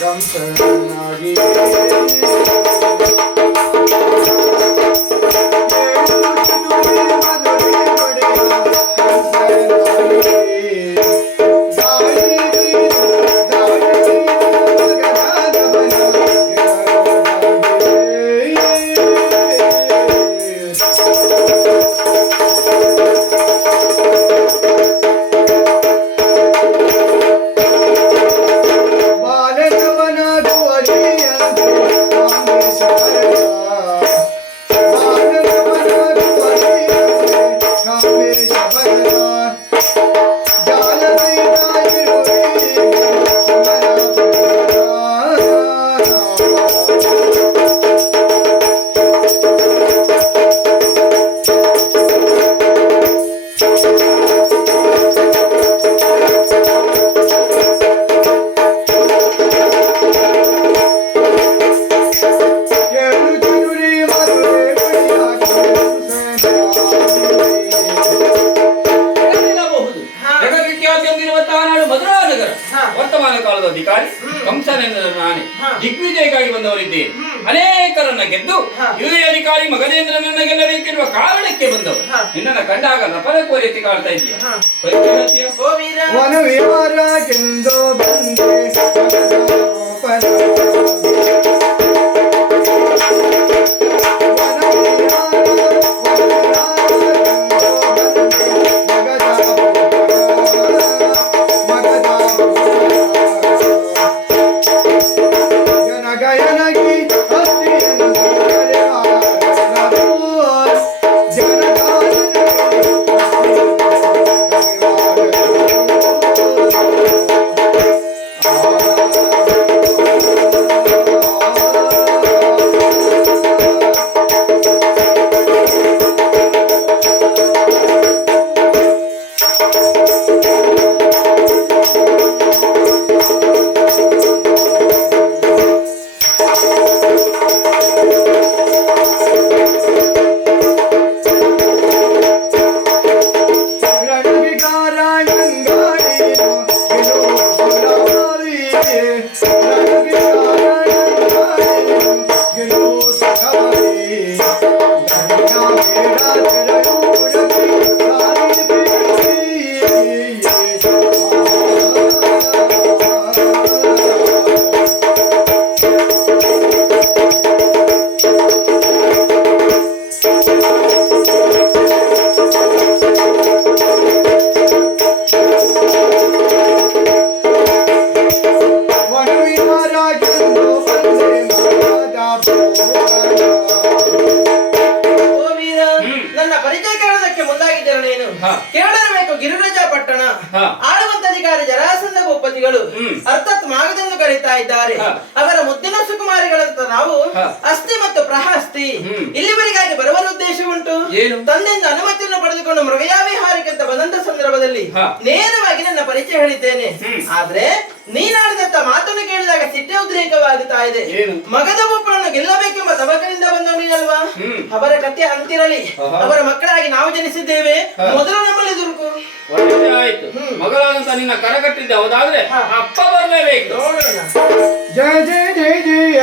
ಕಂಸನಾಗಿ ವರ್ತಮಾನ ಕಾಲದ ಅಧಿಕಾರಿ ಕಂಸನೆಂದರೆ ನಾನೇ ದಿಗ್ವಿಜಯಕ್ಕಾಗಿ ಬಂದವರಿದ್ದೇನೆ. ಅನೇಕರನ್ನ ಗೆದ್ದು ಹಿರಿಯ ಅಧಿಕಾರಿ ಮಗನೇಂದ್ರನನ್ನ ಗೆಲ್ಲಬೇಕೆನ್ನುವ ಕಾರಣಕ್ಕೆ ಬಂದವರು. ನಿನ್ನನ್ನು ಕಂಡಾಗ ನಪರಕೋ ರೀತಿ ಕಾಣ್ತಾ ಇದೆಯಾ? ಕೇಳಬೇಕು. ಗಿರಿರಾಜ ಪಟ್ಟಣ ಆಳುವಂತ ಅಧಿಕಾರಿ ಜರಾಸಂಧ ಭೂಪತಿಗಳು ಅರ್ಥಾತ್ ಮಾಗದೆಂದು ಕರೀತಾ ಇದ್ದಾರೆ. ಅವರ ಮುದ್ದಿನ ಸುಕುಮಾರಿಗಳಂತ ನಾವು ಅಸ್ಥಿ ಮತ್ತು ಪ್ರಹಸ್ತಿ ಇಲ್ಲಿವರೆಗಾಗಿ ಬರುವ ಉದ್ದೇಶ ಉಂಟು. ತಂದೆಯಿಂದ ಅನುಮತಿಯನ್ನು ಪಡೆದುಕೊಂಡು ಮೃಗಯಾವಿಹಾರಕ್ಕೆ ಅಂತ ಬಂದಂತ ಸಂದರ್ಭದಲ್ಲಿ ನೇರವಾಗಿ ನನ್ನ ಪರಿಚಯ ಹೇಳಿದ್ದೇನೆ. ಆದ್ರೆ ನೀನಾಡಿದಂತ ಮಾತನ್ನು ಕೇಳಿದಾಗ ಸಿಟ್ಟೆ ಉದ್ರೇಕವಾಗುತ್ತಾ ಇದೆ. ಮಗದ ಒಬ್ಬಳನ್ನು ಗೆಲ್ಲಬೇಕೆಂಬ ತವಕದಿಂದ ಬಂದವನಿಗಲ್ವಾ? ಅವರ ಕಥೆ ಅಂತಿರಲಿ. ಅವರ ಮಕ್ಕಳಾಗಿ ನಾವು ಜನಿಸಿದ್ದೇವೆ. ಮೊದಲು ನಮ್ಮಲ್ಲಿ ದುರ್ಗು ಆಯ್ತು. ಮಗಳಾದಂತ ನಿನ್ನ ಕರಗಟ್ಟಿದ್ದೆ ಹೌದಾದ್ರೆ ಅಪ್ಪ ಬರಲೇಬೇಕು. ಜಯ ಜಯ ಜಯ ಜಯ